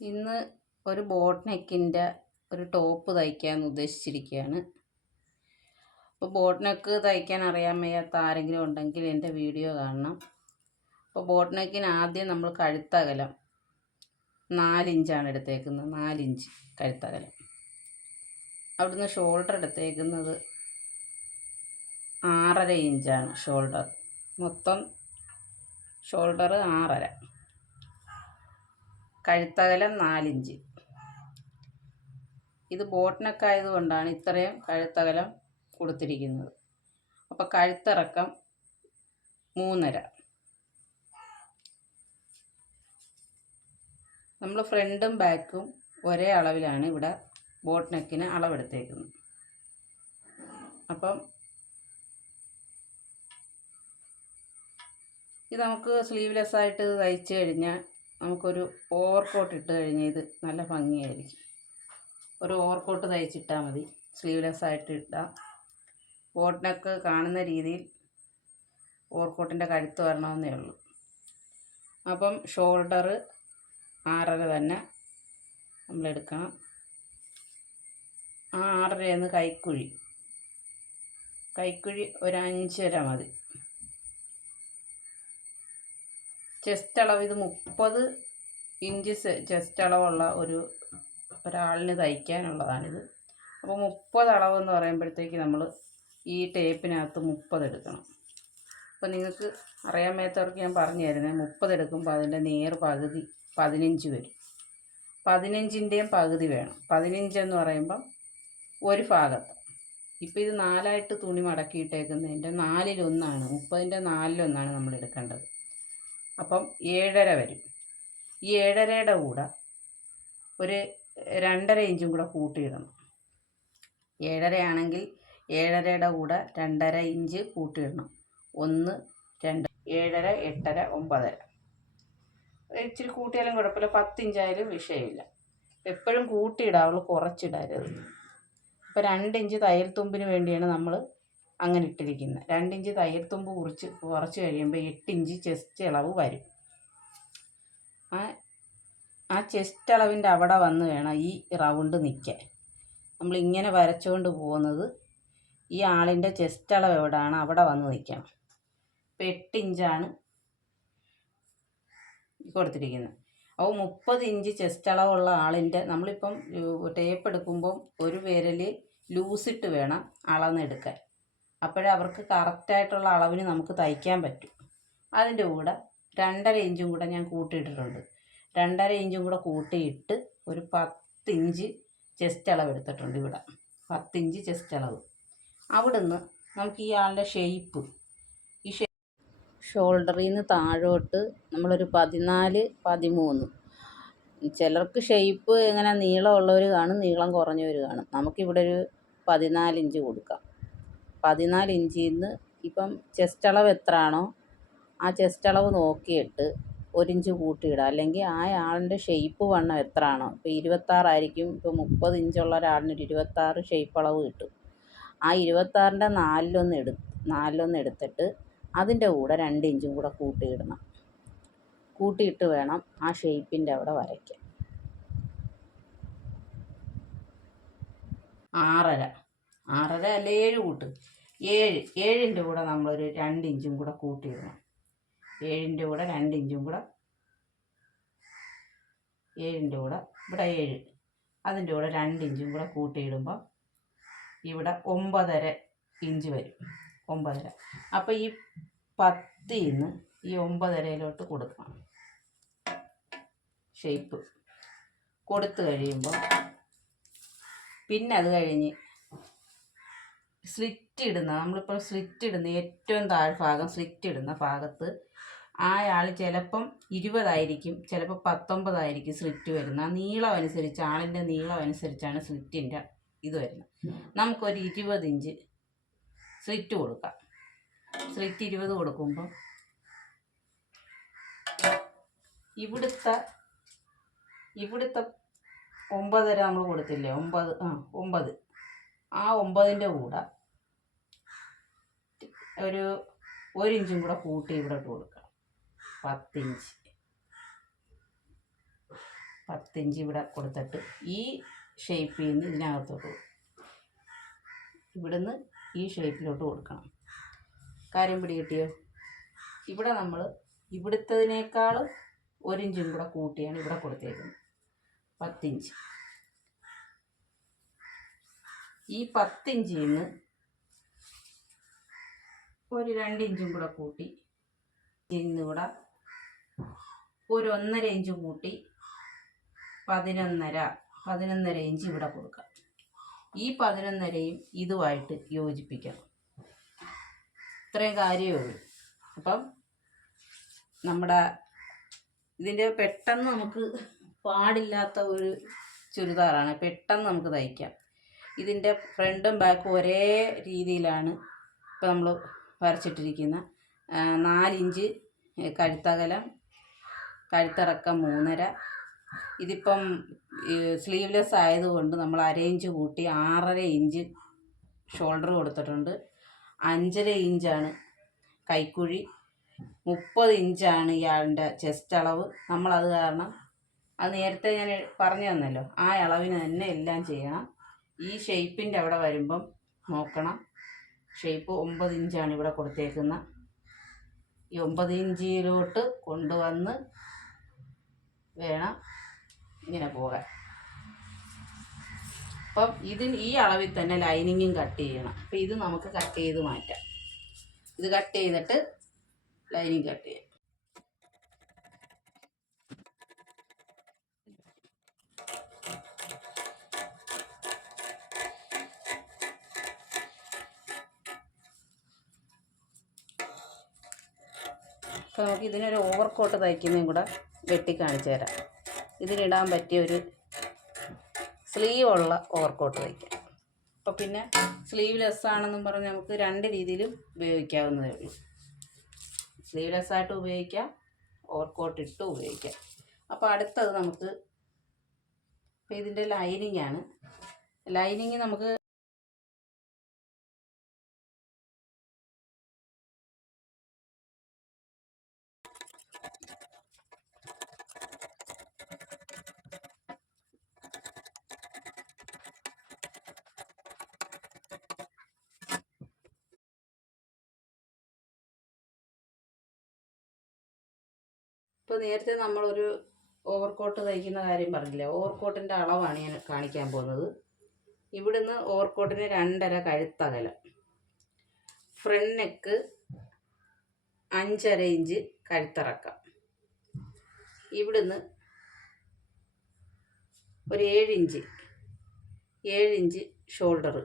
ഇന്ന് ഒരു ബോട്ട് നെക്കിൻ്റെ ഒരു ടോപ്പ് തയ്ക്കാൻ ഉദ്ദേശിച്ചിരിക്കുകയാണ്. അപ്പോൾ ബോട്ട് നെക്ക് തയ്ക്കാൻ അറിയാൻ വയ്യാത്ത ആരെങ്കിലും ഉണ്ടെങ്കിൽ എൻ്റെ വീഡിയോ കാണണം. അപ്പോൾ ബോട്ട് നെക്കിന് ആദ്യം നമ്മൾ കഴുത്തകലം 4 ഇഞ്ചാണ് എടുത്തേക്കുന്നത്. 4 ഇഞ്ച് കഴുത്തകലം. അവിടുന്ന് ഷോൾഡർ എടുത്തേക്കുന്നത് 6.5 ഇഞ്ചാണ് ഷോൾഡർ. മൊത്തം ഷോൾഡർ 6.5. കഴുത്തകലം 4 ഇഞ്ച്. ഇത് ബോട്ട് നെക്ക് ആയതുകൊണ്ടാണ് ഇത്രയും കഴുത്തകലം കൊടുത്തിരിക്കുന്നത്. അപ്പോൾ കഴുത്തിറക്കം 3.5. നമ്മൾ ഫ്രണ്ടും ബാക്കും ഒരേ അളവിലാണ് ഇവിടെ ബോട്ട് നെക്കിന് അളവെടുത്തേക്കുന്നത്. അപ്പം ഇത് നമുക്ക് സ്ലീവ്ലെസ് ആയിട്ട് തയ്ച്ച് കഴിഞ്ഞാൽ നമുക്കൊരു ഓവർകോട്ട് ഇട്ട് കഴിഞ്ഞാൽ ഇത് നല്ല ഭംഗിയായിരിക്കും. ഒരു ഓവർകോട്ട് തയ്ച്ചിട്ടാൽ മതി. സ്ലീവ്ലെസ് ആയിട്ട് ഇട്ടാൽ ബോട്ട് നെക്ക് കാണുന്ന രീതിയിൽ ഓവർകോട്ടിൻ്റെ കഴുത്ത് വരണമെന്നേ ഉള്ളൂ. അപ്പം ഷോൾഡർ 6.5 തന്നെ നമ്മളെടുക്കണം. ആ 6.5 കൈക്കുഴി ഒരു 5.5 മതി. ചെസ്റ്റ് അളവ് ഇത് 30 ഇഞ്ച് ചെസ്റ്റ് അളവുള്ള ഒരാളിന് തയ്ക്കാനുള്ളതാണിത്. അപ്പോൾ 30 അളവെന്ന് പറയുമ്പോഴത്തേക്ക് നമ്മൾ ഈ ടേപ്പിനകത്ത് 30 എടുക്കണം. അപ്പോൾ നിങ്ങൾക്ക് അറിയാൻ മേത്തവർക്ക് ഞാൻ പറഞ്ഞു തരുന്നത്, 30 എടുക്കുമ്പോൾ അതിൻ്റെ പകുതി 15 വരും. 15ൻ്റെയും പകുതി വേണം. 15 എന്ന് പറയുമ്പം ഒരു ഭാഗത്ത്. ഇപ്പോൾ ഇത് 4ആയിട്ട് തുണി മടക്കിയിട്ടേക്കുന്നതിൻ്റെ 1/4, 30ൻ്റെ 1/4 നമ്മൾ എടുക്കേണ്ടത്. അപ്പം 7.5 വരും. ഈ 7.5യുടെ കൂടെ ഒരു 2.5 ഇഞ്ചും കൂടെ കൂട്ടിയിടണം. 7.5 ആണെങ്കിൽ 7.5യുടെ കൂടെ 2.5 ഇഞ്ച് കൂട്ടിയിടണം. 1, 2, 7.5, 8.5, 9.5. ഇച്ചിരി കൂട്ടിയാലും കുഴപ്പമില്ല. 10 ഇഞ്ചായാലും വിഷയമില്ല. എപ്പോഴും കൂട്ടിയിടാവുള്ളൂ, കുറച്ചിടരുത്. ഇപ്പോൾ 2 ഇഞ്ച് തയ്യൽ തുമ്പിന് വേണ്ടിയാണ് നമ്മൾ അങ്ങനെ ഇട്ടിരിക്കുന്നത്. 2 ഇഞ്ച് തയ്യൽ തുമ്പ് കുറച്ച് കഴിയുമ്പോൾ 8 ഇഞ്ച് ചെസ്റ്റ് അളവ് വരും. ആ ചെസ്റ്റ് അളവിൻ്റെ അവിടെ വന്ന് വേണം ഈ റൗണ്ട് നിൽക്കാൻ. നമ്മളിങ്ങനെ വരച്ചുകൊണ്ട് പോകുന്നത് ഈ ആളിൻ്റെ ചെസ്റ്റ് അളവ് എവിടെയാണ് അവിടെ വന്ന് നിൽക്കണം. ഇപ്പോൾ 8 ഇഞ്ചാണ് കൊടുത്തിരിക്കുന്നത്. അപ്പോൾ 30 ഇഞ്ച് ചെസ്റ്റ് അളവുള്ള ആളിൻ്റെ നമ്മളിപ്പം ടേപ്പ് എടുക്കുമ്പം ഒരു വിരൽ ലൂസിട്ട് വേണം അളന്നെടുക്കാൻ. അപ്പോഴേ അവർക്ക് കറക്റ്റായിട്ടുള്ള അളവിന് നമുക്ക് തയ്ക്കാൻ പറ്റും. അതിൻ്റെ കൂടെ 2.5 ഇഞ്ചും കൂടെ ഞാൻ കൂട്ടിയിട്ടിട്ടുണ്ട്. 2.5 ഇഞ്ചും കൂടെ കൂട്ടിയിട്ട് ഒരു 10 ഇഞ്ച് ചെസ്റ്റ് അളവ് എടുത്തിട്ടുണ്ട്. ഇവിടെ 10 ഇഞ്ച് ചെസ്റ്റ് അളവ്. അവിടുന്ന് നമുക്ക് ഈ ആളുടെ ഷേപ്പ്, ഈ ഷോൾഡറിൽ നിന്ന് താഴോട്ട് നമ്മളൊരു 14, 13. ചിലർക്ക് ഷേപ്പ് എങ്ങനെ നീളമുള്ളവർ കാണും, നീളം കുറഞ്ഞവർ കാണും. നമുക്കിവിടെ ഒരു 14 ഇഞ്ച് കൊടുക്കാം. 14 ഇഞ്ചിൽ നിന്ന് ഇപ്പം ചെസ്റ്റ് അളവ് എത്രയാണോ ആ ചെസ്റ്റ് അളവ് നോക്കിയിട്ട് 1 ഇഞ്ച് കൂട്ടിയിടുക. അല്ലെങ്കിൽ ആ ആളിൻ്റെ ഷേപ്പ് വണ്ണം എത്രയാണോ, ഇപ്പോൾ 26 ആയിരിക്കും. ഇപ്പോൾ 30 ഇഞ്ചുള്ള ഒരാളിനൊരു 26 ഷേപ്പ് അളവ് കിട്ടും. ആ 26ൻ്റെ 4.1 എടുത്തിട്ട് അതിൻ്റെ കൂടെ 2 ഇഞ്ചും കൂടെ കൂട്ടിയിടണം. കൂട്ടിയിട്ട് വേണം ആ ഷേപ്പിൻ്റെ അവിടെ വരയ്ക്കാൻ. 6.5 അല്ല 7 കൂട്ട്. 7ൻ്റെ കൂടെ നമ്മളൊരു 2 ഇഞ്ചും കൂടെ കൂട്ടിയിടണം. 7ൻ്റെ കൂടെ 2 ഇഞ്ചും കൂടെ, 7ൻ്റെ കൂടെ ഇവിടെ 7, അതിൻ്റെ കൂടെ 2 ഇഞ്ചും കൂടെ കൂട്ടിയിടുമ്പോൾ ഇവിടെ 9.5 ഇഞ്ച് വരും. 9.5. അപ്പോൾ ഈ 10ൽ നിന്ന് ഈ 9.5യിലോട്ട് കൊടുക്കണം. ഷേപ്പ് കൊടുത്തു കഴിയുമ്പോൾ പിന്നെ അത് കഴിഞ്ഞ് സ്ലിറ്റ് ഇടുന്ന, നമ്മളിപ്പോൾ സ്ലിറ്റ് ഇടുന്ന ഏറ്റവും താഴ്ഭാഗം സ്ലിറ്റ് ഇടുന്ന ഭാഗത്ത് ആൾ ചിലപ്പം 20 ആയിരിക്കും, ചിലപ്പോൾ 19 ആയിരിക്കും സ്ലിറ്റ് വരുന്നത്. ആ നീളം അനുസരിച്ച്, ആളിൻ്റെ നീളം അനുസരിച്ചാണ് സ്ലിറ്റിൻ്റെ ഇത് വരുന്നത്. നമുക്കൊരു 20 ഇഞ്ച് സ്ലിറ്റ് കൊടുക്കാം. സ്ലിറ്റ് 20 കൊടുക്കുമ്പോൾ ഇവിടുത്തെ 9.5 നമ്മൾ കൊടുത്തില്ലേ, 9. ആ 9ൻ്റെ കൂടെ ഒരു 1 ഇഞ്ചും കൂടെ കൂട്ടി ഇവിടെ ഇട്ട് കൊടുക്കണം. 10 ഇഞ്ച്. 10 ഇഞ്ച് ഇവിടെ കൊടുത്തിട്ട് ഈ ഷേപ്പിൽ നിന്ന് ഇതിനകത്തോട്ട് ഇവിടുന്ന് ഈ ഷേപ്പിലോട്ട് കൊടുക്കണം. കാര്യം പിടി കിട്ടിയോ? ഇവിടെ നമ്മൾ ഇവിടുത്തതിനേക്കാൾ 1 ഇഞ്ചും കൂടെ കൂട്ടിയാണ് ഇവിടെ കൊടുത്തേക്കുന്നത്. 10 ഇഞ്ച്. ഈ 10 ഇഞ്ചിൽ നിന്ന് ഒരു 2 ഇഞ്ചും കൂടെ കൂട്ടി ഇന്നിവിടെ ഒരു 1.5 ഇഞ്ച് കൂട്ടി 11.5 ഇഞ്ച് ഇവിടെ കൊടുക്കാം. ഈ 11.5യും ഇതുമായിട്ട് യോജിപ്പിക്കണം. ഇത്രയും കാര്യമേ ഉള്ളൂ. അപ്പം നമ്മുടെ ഇതിൻ്റെ പെട്ടെന്ന് നമുക്ക് പാടില്ലാത്ത ഒരു ചുരിദാറാണ്. പെട്ടെന്ന് നമുക്ക് തയ്ക്കാം. ഇതിൻ്റെ ഫ്രണ്ടും ബാക്കും ഒരേ രീതിയിലാണ് ഇപ്പോൾ നമ്മൾ വരച്ചിട്ടിരിക്കുന്ന. 4 ഇഞ്ച് കഴുത്തകലം, കഴുത്തിറക്കം 3.5. ഇതിപ്പം സ്ലീവ്ലെസ് ആയതുകൊണ്ട് നമ്മൾ 1/2 ഇഞ്ച് കൂട്ടി 6.5 ഇഞ്ച് ഷോൾഡർ കൊടുത്തിട്ടുണ്ട്. 5.5 ഇഞ്ചാണ് കൈക്കുഴി. 30 ഇഞ്ചാണ് ഇയാളുടെ ചെസ്റ്റ് അളവ്. നമ്മളത് കാരണം അത് നേരത്തെ ഞാൻ പറഞ്ഞു തന്നല്ലോ, ആ അളവിന് തന്നെ എല്ലാം ചെയ്യണം. ഈ ഷേപ്പിൻ്റെ അവിടെ വരുമ്പം നോക്കണം. ഷേപ്പ് 9 ഇഞ്ചാണ് ഇവിടെ കൊടുത്തേക്കുന്നത്. ഈ 9 ഇഞ്ചിലോട്ട് കൊണ്ടുവന്ന് വേണം ഇങ്ങനെ പോകാൻ. അപ്പം ഈ അളവിൽ തന്നെ ലൈനിങ്ങും കട്ട് ചെയ്യണം. അപ്പം ഇത് നമുക്ക് കട്ട് ചെയ്ത് മാറ്റാം. ഇത് കട്ട് ചെയ്തിട്ട് ലൈനിങ് കട്ട് ചെയ്യാം. അപ്പോൾ നമുക്ക് ഇതിനൊരു ഓവർ കോട്ട് തയ്ക്കുന്നതും കൂടെ വെട്ടി കാണിച്ചു തരാം. ഇതിനിടാൻ പറ്റിയ ഒരു സ്ലീവ് ഉള്ള ഓവർ കോട്ട് തയ്ക്കാം. അപ്പോൾ പിന്നെ സ്ലീവ്ലെസ് ആണെന്നും പറഞ്ഞ് നമുക്ക് 2 രീതിയിലും ഉപയോഗിക്കാവുന്നതേ ഉള്ളൂ. സ്ലീവ്ലെസ് ആയിട്ട് ഉപയോഗിക്കാം, ഓവർ കോട്ട് ഇട്ട് ഉപയോഗിക്കാം. അപ്പോൾ അടുത്തത് നമുക്ക് ഇപ്പോൾ ഇതിൻ്റെ ലൈനിങ് ആണ്. ലൈനിങ് നമുക്ക് ഇപ്പോൾ നേരത്തെ നമ്മളൊരു ഓവർ കോട്ട് തയ്ക്കുന്ന കാര്യം പറഞ്ഞില്ലേ, ഓവർ കോട്ടിൻ്റെ അളവാണ് ഞാൻ കാണിക്കാൻ പോകുന്നത്. ഇവിടുന്ന് ഓവർ കോട്ടിന് 2.5 കഴുത്തകലം, ഫ്രണ്ട് നെക്ക് 5.5 ഇഞ്ച് കഴുത്തിറക്കാം, ഇവിടുന്ന് ഒരു 7 ഇഞ്ച് ഷോൾഡർ,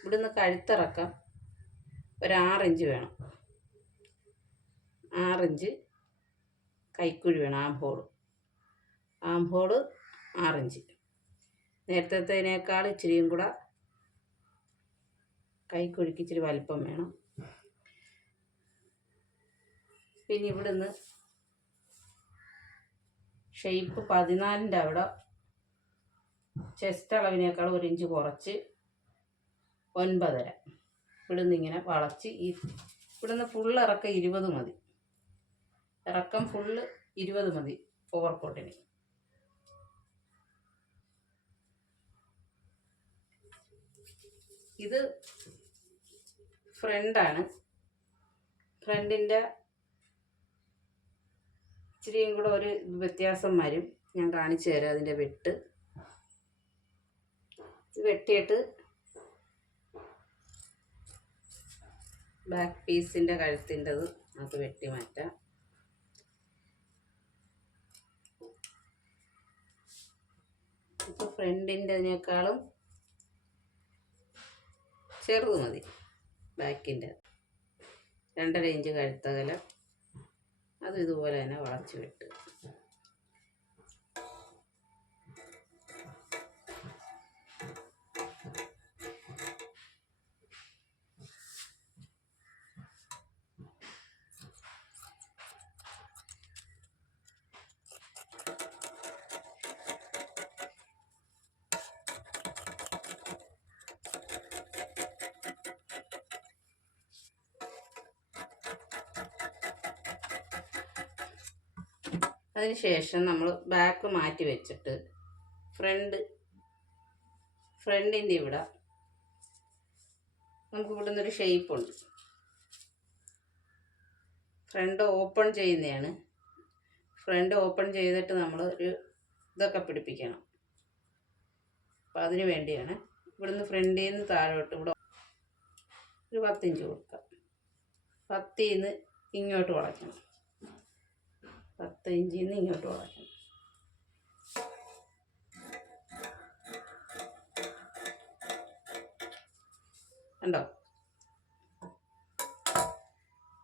ഇവിടുന്ന് കഴുത്തിറക്കാം ഒരു 6 ഇഞ്ച് വേണം, 6 ഇഞ്ച് കൈക്കുഴി വേണം. ആം ഹോള് 6 ഇഞ്ച്. നേരത്തേതിനേക്കാൾ ഇച്ചിരിയും കൂടെ കൈക്കുഴിക്ക് ഇച്ചിരി വലിപ്പം വേണം. പിന്നെ ഇവിടുന്ന് ഷേപ്പ് 14ൻ്റെ അവിടെ ചെസ്റ്റ് അളവിനേക്കാൾ 1 ഇഞ്ച് കുറച്ച് 9.5. ഇവിടുന്ന് ഇങ്ങനെ വളച്ച് ഇവിടുന്ന് ഫുൾ ഇറക്കം 20 മതി. ഇറക്കം ഫുള്ള് 20 മതി ഓവർ കോട്ടിന്. ഇത് ഫ്രണ്ടാണ്. ഫ്രണ്ടിൻ്റെ ഇച്ചിരിയും കൂടെ ഒരു വ്യത്യാസം വരും. ഞാൻ കാണിച്ചു തരാം അതിൻ്റെ വെട്ട്. വെട്ടിയിട്ട് ബാക്ക് പീസിൻ്റെ കഴുത്തിൻ്റെത് നമുക്ക് വെട്ടി മാറ്റാം. ഇപ്പോൾ ഫ്രണ്ടിൻ്റെതിനേക്കാളും ചെറുത് മതി ബാക്കിൻ്റെ. 2.5 ഇഞ്ച് കഴുത്തകലം, അതും ഇതുപോലെ തന്നെ വളച്ച് വെട്ട്. അതിന് ശേഷം നമ്മൾ ബാക്ക് മാറ്റി വെച്ചിട്ട് ഫ്രണ്ടിൻ്റെ ഇവിടെ നമുക്ക് ഇവിടുന്ന് ഒരു ഷേപ്പുണ്ട്. ഫ്രണ്ട് ഓപ്പൺ ചെയ്യുന്നതാണ്. ഫ്രണ്ട് ഓപ്പൺ ചെയ്തിട്ട് നമ്മൾ ഒരു ഇതൊക്കെ പിടിപ്പിക്കണം. അപ്പം അതിന് വേണ്ടിയാണ് ഇവിടുന്ന് ഫ്രണ്ടിൽ നിന്ന് താഴോട്ട് ഇവിടെ ഒരു 10 ഇഞ്ച് കൊടുക്കാം. 10 നിന്ന് ഇങ്ങോട്ട് വളയ്ക്കണം. 10 ഇഞ്ചിൽ നിന്ന് ഇങ്ങോട്ട് വളയ്ക്കണം. കണ്ടോ?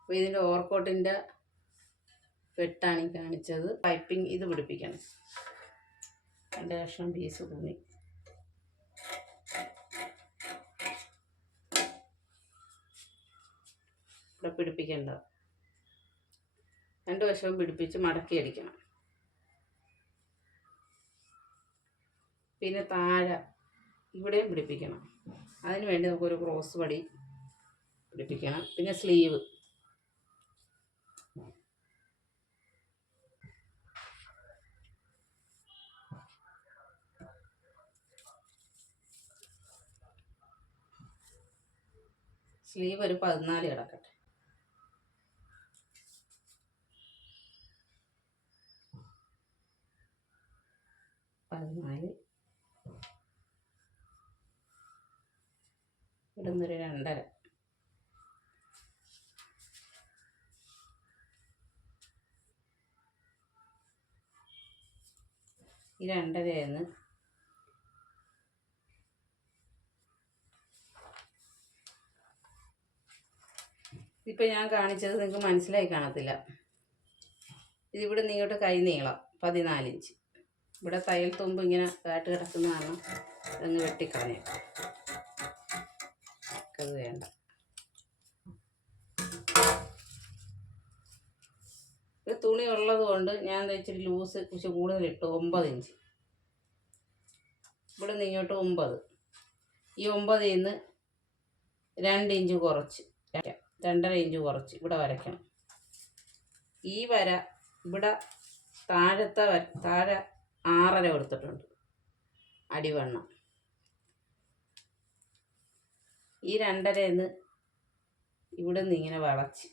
അപ്പോൾ ഇതിൻ്റെ ഓവർകോട്ടിൻ്റെ വെട്ടാണ് ഈ കാണിച്ചത്. പൈപ്പിംഗ് ഇത് പിടിപ്പിക്കണം. 2 കഷ്ണം പീസ് തുണി ഇവിടെ പിടിപ്പിക്കേണ്ട. 2 വശവും പിടിപ്പിച്ച് മടക്കി അടിക്കണം. പിന്നെ താഴെ ഇവിടെയും പിടിപ്പിക്കണം. അതിന് വേണ്ടി നമുക്കൊരു ക്രോസ് പടി പിടിപ്പിക്കണം. പിന്നെ സ്ലീവ് ഒരു 14 കിടക്കട്ടെ. ഇവിടുന്നൊരു 2.5. ഈ 2.5 ഇപ്പം ഞാൻ കാണിച്ചത് നിങ്ങൾക്ക് മനസ്സിലായി കാണത്തില്ല. ഇതിവിടെ ഇങ്ങോട്ട് കൈ നീളം 14 ഇഞ്ച്. ഇവിടെ തയ്യൽ തുമ്പ് ഇങ്ങനെ കാട്ട് കിടക്കുന്ന കാരണം ഇതൊന്ന് വെട്ടിക്കളഞ്ഞേക്കാം. അത് വേണ്ട. ഇത് തുണി ഉള്ളത് കൊണ്ട് ഞാൻ ഇച്ചിരി ലൂസ് കുറച്ച് കൂടുതലിട്ടു. 9 ഇഞ്ച്. ഇവിടെ നിന്ന് ഇങ്ങോട്ട് 9. ഈ 9ൽ നിന്ന് 2 ഇഞ്ച് കുറച്ച് 2.5 ഇഞ്ച് കുറച്ച് ഇവിടെ വരയ്ക്കണം. ഈ വര ഇവിടെ താഴെ 6.5 കൊടുത്തിട്ടുണ്ട് അടിവണ്ണം. ഈ 2.5 ഇവിടെ നിന്ന് ഇങ്ങനെ വളച്ച്